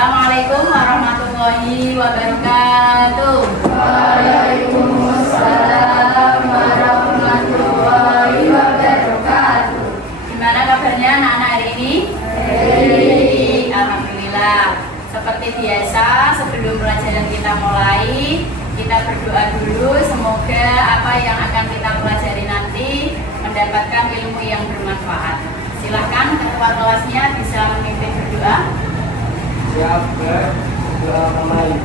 Assalamualaikum warahmatullahi wabarakatuh. Waalaikumsalam warahmatullahi wabarakatuh. Gimana kabarnya anak-anak hari ini? Baik. Alhamdulillah. Seperti biasa, sebelum pelajaran kita mulai, kita berdoa dulu. Semoga apa yang akan kita pelajari nanti mendapatkan ilmu yang bermanfaat. Silahkan ketua kelasnya bisa memimpin berdoa. Siap, doa kembali.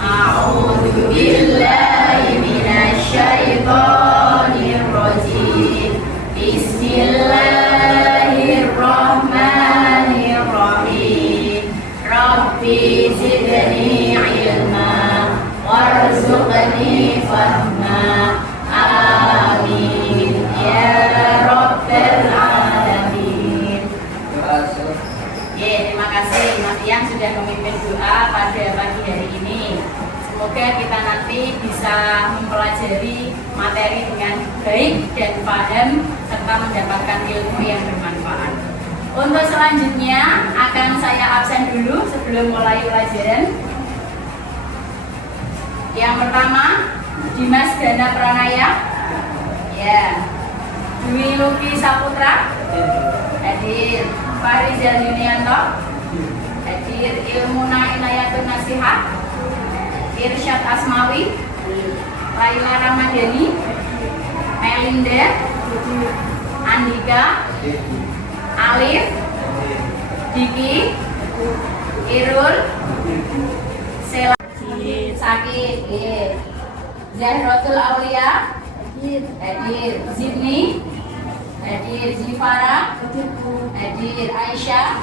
A'udzu billahi minasyaitonir rajim. Bismillahirrahmanirrahim. Rabbi zidni ilma warzuqni fahma. Amin ya rabbal alamin. Doa selesai. Terima kasih Mas Ian sudah memimpin doa pada pagi hari ini. Semoga kita nanti bisa mempelajari materi dengan baik dan paham serta mendapatkan ilmu yang bermanfaat. Untuk selanjutnya akan saya absen dulu sebelum mulai pelajaran. Yang pertama, Dimas Gana Pranaya. Ya. Dwi Luki Saputra. Hadir. Farizal Yunianto. Hadir. Ilmuna Inayatun Nasihah. Irsyad Asmawi. Laila Ramadhani. Melinda. Andika. Alif. Diki. Irul. Sela. Sakit. Zahratul Aulia. Hadir. Zidni. Hadir. Zifara. Hadir. Aisyah.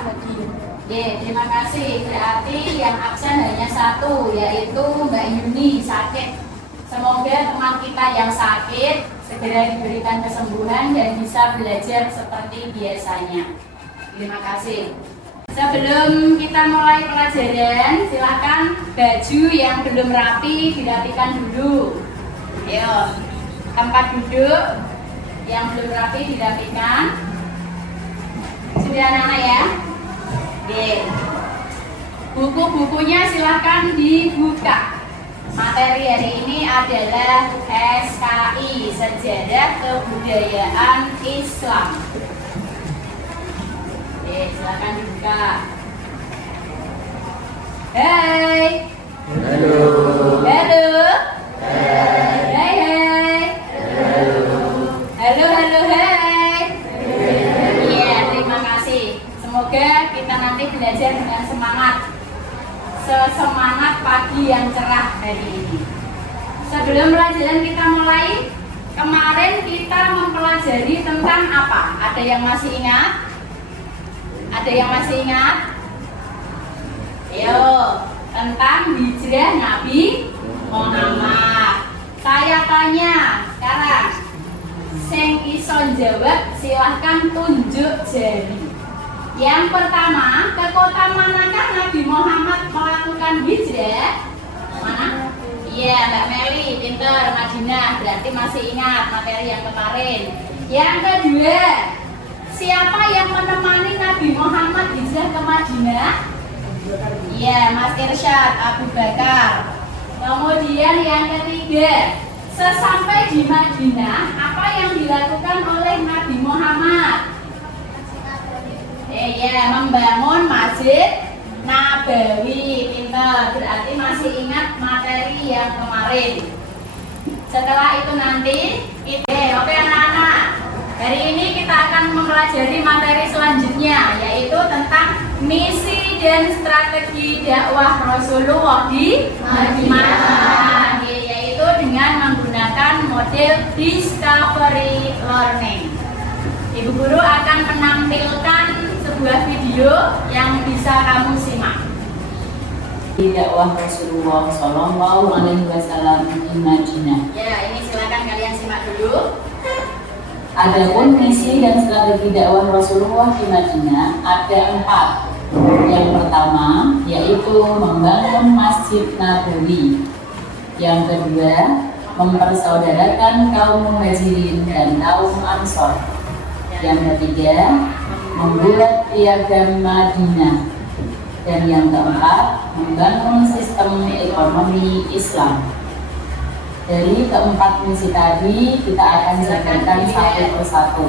Terima kasih. Berarti yang absen hanya satu, yaitu Mbak Yuni sakit. Semoga teman kita yang sakit segera diberikan kesembuhan dan bisa belajar seperti biasanya. Terima kasih. Sebelum kita mulai pelajaran, silakan baju yang belum rapi dirapikan dulu. Ayo, tempat duduk yang belum rapi dirapikan. Sudah anak-anak ya? Buku-bukunya silahkan dibuka. Materi hari ini adalah SKI, Sejarah Kebudayaan Islam. Silahkan dibuka. Hai. Halo. Halo. Hai. Hai hai. Halo halo hai. Iya, terima kasih. Semoga kita nanti belajar dengan semangat. Sesemangat pagi yang cerah hari ini. Sebelum pelajaran kita mulai, kemarin kita mempelajari tentang apa? Ada yang masih ingat? Ada yang masih ingat? Yo, tentang hijrah Nabi Muhammad. Saya tanya sekarang, sing iso jawab silahkan tunjuk jari. Yang pertama, ke kota manakah Nabi Muhammad melakukan hijrah? Mana? Iya, Mbak Meli, pinter, Madinah. Berarti masih ingat materi yang kemarin. Yang kedua, siapa yang menemani Nabi Muhammad hijrah ke Madinah? Iya, Mas Irsyad, Abu Bakar. Kemudian yang ketiga, sesampai di Madinah, apa yang dilakukan oleh Nabi Muhammad? Membangun Masjid Nabawi. Pintar, berarti masih ingat materi yang kemarin. Setelah itu nanti oke anak-anak, hari ini kita akan mempelajari materi selanjutnya, yaitu tentang misi dan strategi dakwah Rasulullah di Madinah, yaitu dengan menggunakan model discovery learning. Ibu guru akan menampilkan sebuah video yang bisa kamu simak. Dakwah Rasulullah Shallallahu Alaihi Wasallam di Madinah. Ya, ini silakan kalian simak dulu. Adapun misi dan strategi dakwah Rasulullah di Madinah ada 4. Yang pertama yaitu membangun Masjid Nabawi. Yang kedua, mempersaudarakan kaum Muhajirin dan kaum Ansor. Yang ketiga, membuat piagam Madinah. Dan yang keempat, membangun sistem ekonomi Islam. Dari keempat misi tadi, kita akan jabarkan satu persatu.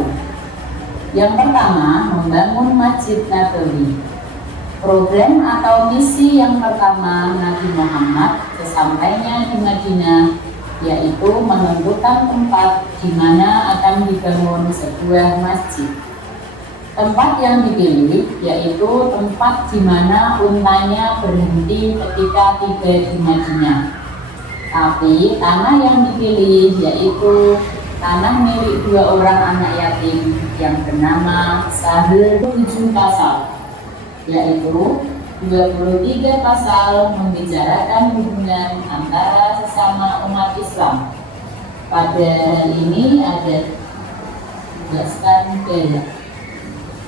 Yang pertama, membangun Masjid Nabawi. Program atau misi yang pertama Nabi Muhammad sesampainya di Madinah, yaitu menentukan tempat di mana akan dibangun sebuah masjid. Tempat yang dipilih yaitu tempat di mana untanya berhenti ketika tiba di Madinah. Tapi tanah yang dipilih yaitu tanah milik dua orang anak yatim yang bernama Sahir 7 pasal, yaitu 23 pasal membicarakan hubungan antara sesama umat Islam. Pada hal ini ada 11 gaya.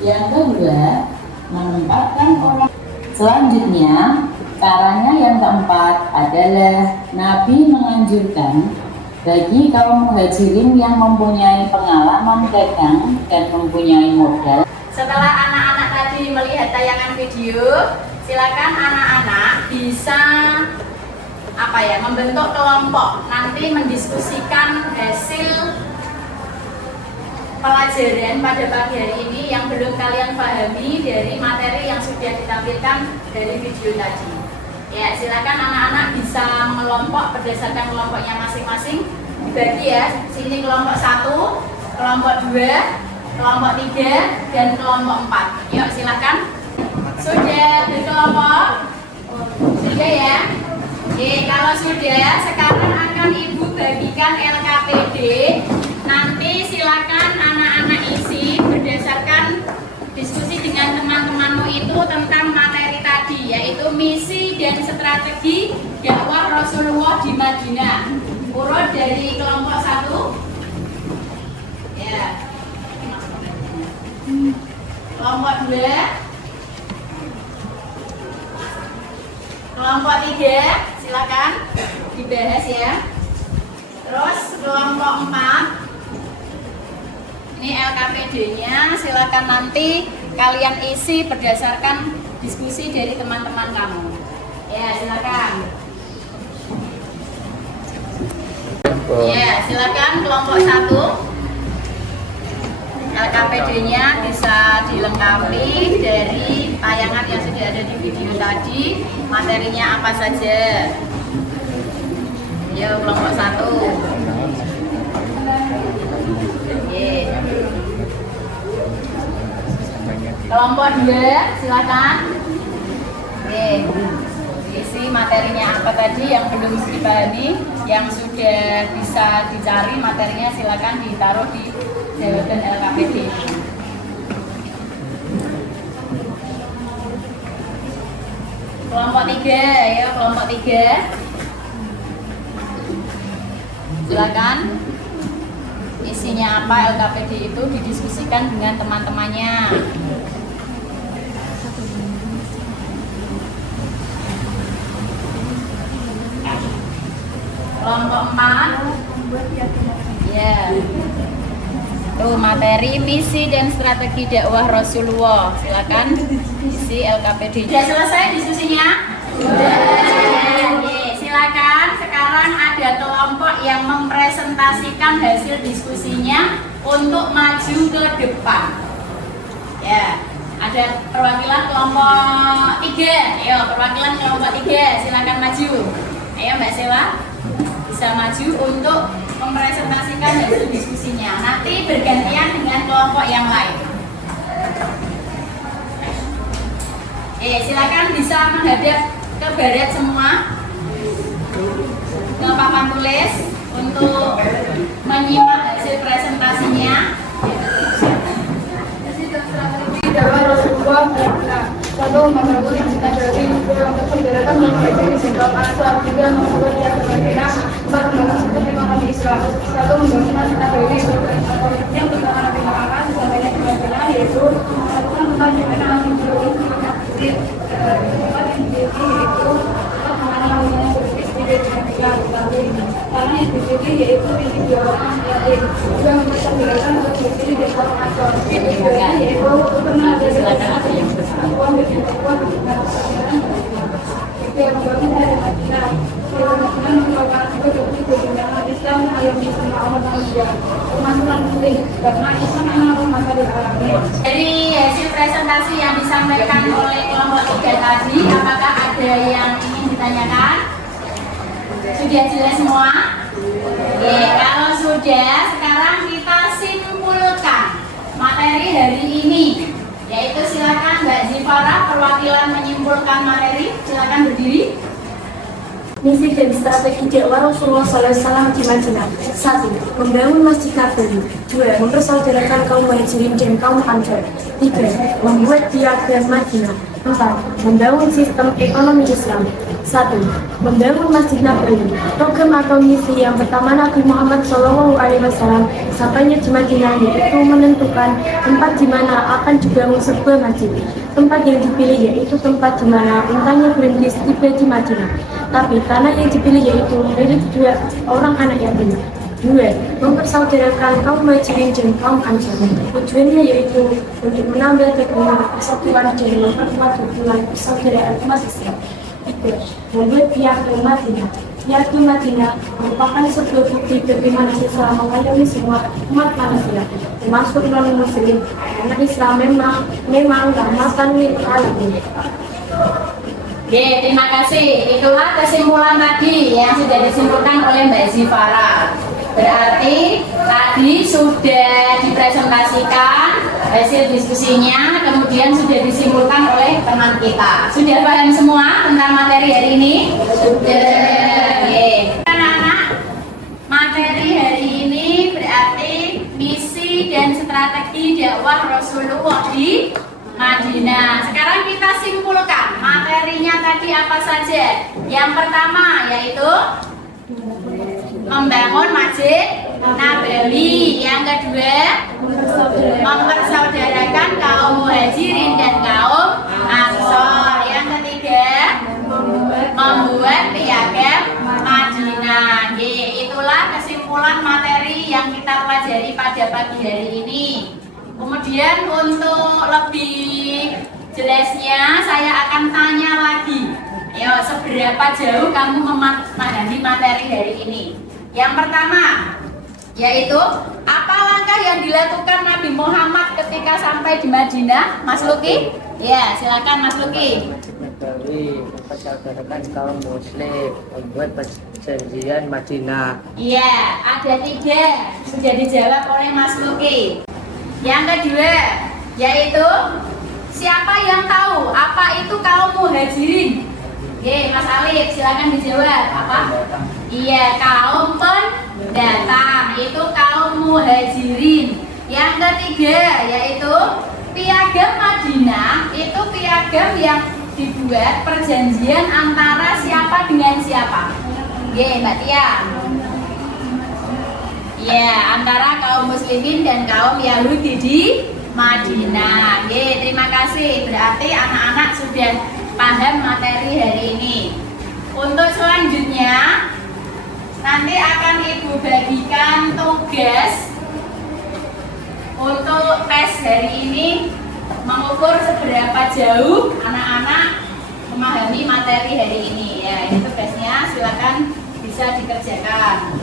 Yang kedua, menempatkan orang. Selanjutnya, caranya yang keempat adalah Nabi menganjurkan bagi kaum muhajirin yang mempunyai pengalaman dagang dan mempunyai modal. Setelah anak-anak tadi melihat tayangan video, silakan anak-anak bisa membentuk kelompok, nanti mendiskusikan hasil pelajaran pada pagi hari ini yang belum kalian pahami dari materi yang sudah ditampilkan dari video tadi. Ya, silakan anak-anak bisa mengelompok berdasarkan kelompoknya masing-masing, dibagi ya. Sini kelompok 1, kelompok 2, kelompok 3, dan kelompok 4. Yuk, silakan. Sudah berkelompok? Sudah ya? Oke, kalau sudah, sekarang akan Ibu bagikan LKPD. Nanti silakan anak-anak isi berdasarkan diskusi dengan teman-temanmu itu tentang materi tadi, yaitu misi dan strategi dakwah Rasulullah di Madinah. Urut dari kelompok 1. Ya. Kelompok 2. Kelompok 3, silakan dibahas ya. Terus kelompok 4. Ini LKPD-nya, silakan nanti kalian isi berdasarkan diskusi dari teman-teman kamu. Ya, silakan. Ya, silakan kelompok 1. LKPD-nya bisa dilengkapi dari tayangan yang sudah ada di video tadi. Materinya apa saja? Yo, kelompok 1. Kelompok 2, silakan. Oke, isi materinya apa tadi yang belum dipahami, yang sudah bisa dicari materinya silakan ditaruh di jawaban LKPD. Kelompok 3, ya kelompok 3. Silakan. Isinya apa LKPD itu didiskusikan dengan teman-temannya. Kelompok 4. Ya. Tuh materi misi dan strategi dakwah Rasulullah. Silakan isi LKPD. Sudah selesai diskusinya? Sudah. Silakan sekarang ada kelompok yang mempresentasikan hasil diskusinya untuk maju ke depan. Ya, ada perwakilan kelompok 3. Ayo, perwakilan kelompok 3, silakan maju. Ayo Mbak Sela, bisa maju untuk mempresentasikan hasil diskusinya. Nanti bergantian dengan kelompok yang lain. Silakan bisa menghadap ke barat semua, ke papan tulis untuk menyimak hasil presentasinya. Dakwah Rasulullah satu membangun Masjid Nabawi, untuk pendaratan memperbaiki Masjidil Aqsa, juga membangun yang berbeda, empat membangun sistem ekonomi Islam. Satu membangun Masjid Nabawi, yang pertama Nabi Muhammad sampainya di Madinah, yaitu melakukan tempat di mana masjid tempat yang dipilih yaitu tempat mana namanya beristirahat dengan Islam. Karena yang dipilih yaitu misi dua orang yatim, juga memperkenalkan untuk dipilih di sekolah asal. Yaitu pernah ada karena Islam memang rahmatan lil alamin. Dari hasil presentasi yang disampaikan oleh kelompok 3 tadi, apakah ada yang ingin ditanyakan? Sudah jelas semua? Oke, kalau sudah, sekarang kita simpulkan materi hari ini. Yaitu silakan Mbak Zifara, perwakilan menyimpulkan materi. Silakan berdiri. Misi dan strategi dakwah Rasulullah SAW di Madinah. 1. Membangun Masjid Nabawi. 2. Mempersaudarakan kaum Muhajirin dan kaum Ansor. 3. Membuat piagam Madinah. 4. Membangun sistem ekonomi Islam. 1. Membangun Masjid Nabawi. Program atau misi yang pertama Nabi Muhammad SAW sampainya di Madinah, yaitu menentukan tempat di mana akan dibangun sebuah masjid. Tempat yang dipilih yaitu tempat di mana untanya berhenti tiba di Madinah. Tapi tanah yang dipilih yaitu milik 2 orang anak yatim. 2. Mempersaudarakan kaum Muhajirin dan kaum Ansor. Tujuannya yaitu untuk menambah kerukunan persatuan dan memperkuat hubungan persaudaraan umat Islam. 3. Membuat piagam Madinah. Piagam Madinah merupakan sebuah bukti bagaimana Islam mengayomi semua umat manusia, termasuk non-muslim. Karena Islam memang rahmatan lil alamin. Oke, terima kasih. Itulah kesimpulan tadi yang sudah disimpulkan oleh Mbak Zifara. Berarti tadi sudah dipresentasikan hasil diskusinya, kemudian sudah disimpulkan oleh teman kita. Sudah paham semua tentang materi hari ini? Sudah. Oke. Anak-anak, materi hari ini berarti misi dan strategi dakwah Rasulullah di Madinah. Sekarang kita simpulkan materinya tadi apa saja. Yang pertama yaitu membangun Masjid Nabawi. Yang kedua, mempersaudarakan kaum Muhajirin dan kaum Ansor. Yang ketiga, membuat piagam Madinah. Itulah kesimpulan materi yang kita pelajari pada pagi hari ini. Kemudian untuk lebih jelasnya saya akan tanya lagi. Yo, seberapa jauh kamu memahami materi hari ini? Yang pertama, yaitu apa langkah yang dilakukan Nabi Muhammad ketika sampai di Madinah? Mas Luki? Ya, silakan Mas Luki. Nabawi mempersaudarakan kaum muslim, membuat perjanjian Madinah. Iya, ada 3 sudah dijawab oleh Mas Luki. Yang kedua, yaitu siapa yang tahu apa itu kaum Muhajirin? Oke, Mas Alif, silakan dijawab. Apa? Iya, kaum pendatang, itu kaum Muhajirin. Yang ketiga, yaitu piagam Madinah, itu piagam yang dibuat perjanjian antara siapa dengan siapa? Oke, Mbak Tia. Ya, antara kaum muslimin dan kaum Yahudi di Madinah. Oke, terima kasih. Berarti anak-anak sudah paham materi hari ini. Untuk selanjutnya, nanti akan Ibu bagikan tugas untuk tes hari ini, mengukur seberapa jauh anak-anak memahami materi hari ini. Ya, ini tugasnya, silakan bisa dikerjakan.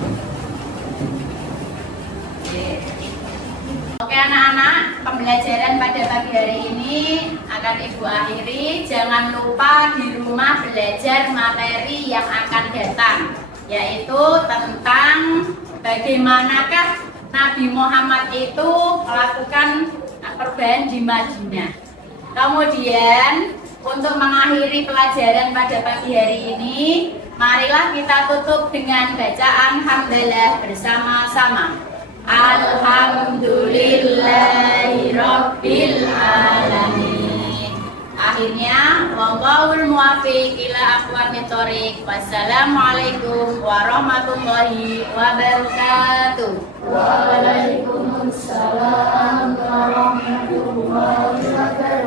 Oke anak-anak, pembelajaran pada pagi hari ini akan Ibu akhiri. Jangan lupa di rumah belajar materi yang akan datang, yaitu tentang bagaimanakah Nabi Muhammad itu melakukan perubahan di Madinah. Kemudian untuk mengakhiri pelajaran pada pagi hari ini, marilah kita tutup dengan bacaan hamdalah bersama-sama. Alhamdulillahi Rabbil Alamin. Akhirnya, wallahul muwaffiq ila aqwamit thoriq. Wassalamualaikum warahmatullahi wabarakatuh. Waalaikumsalam warahmatullahi wabarakatuh.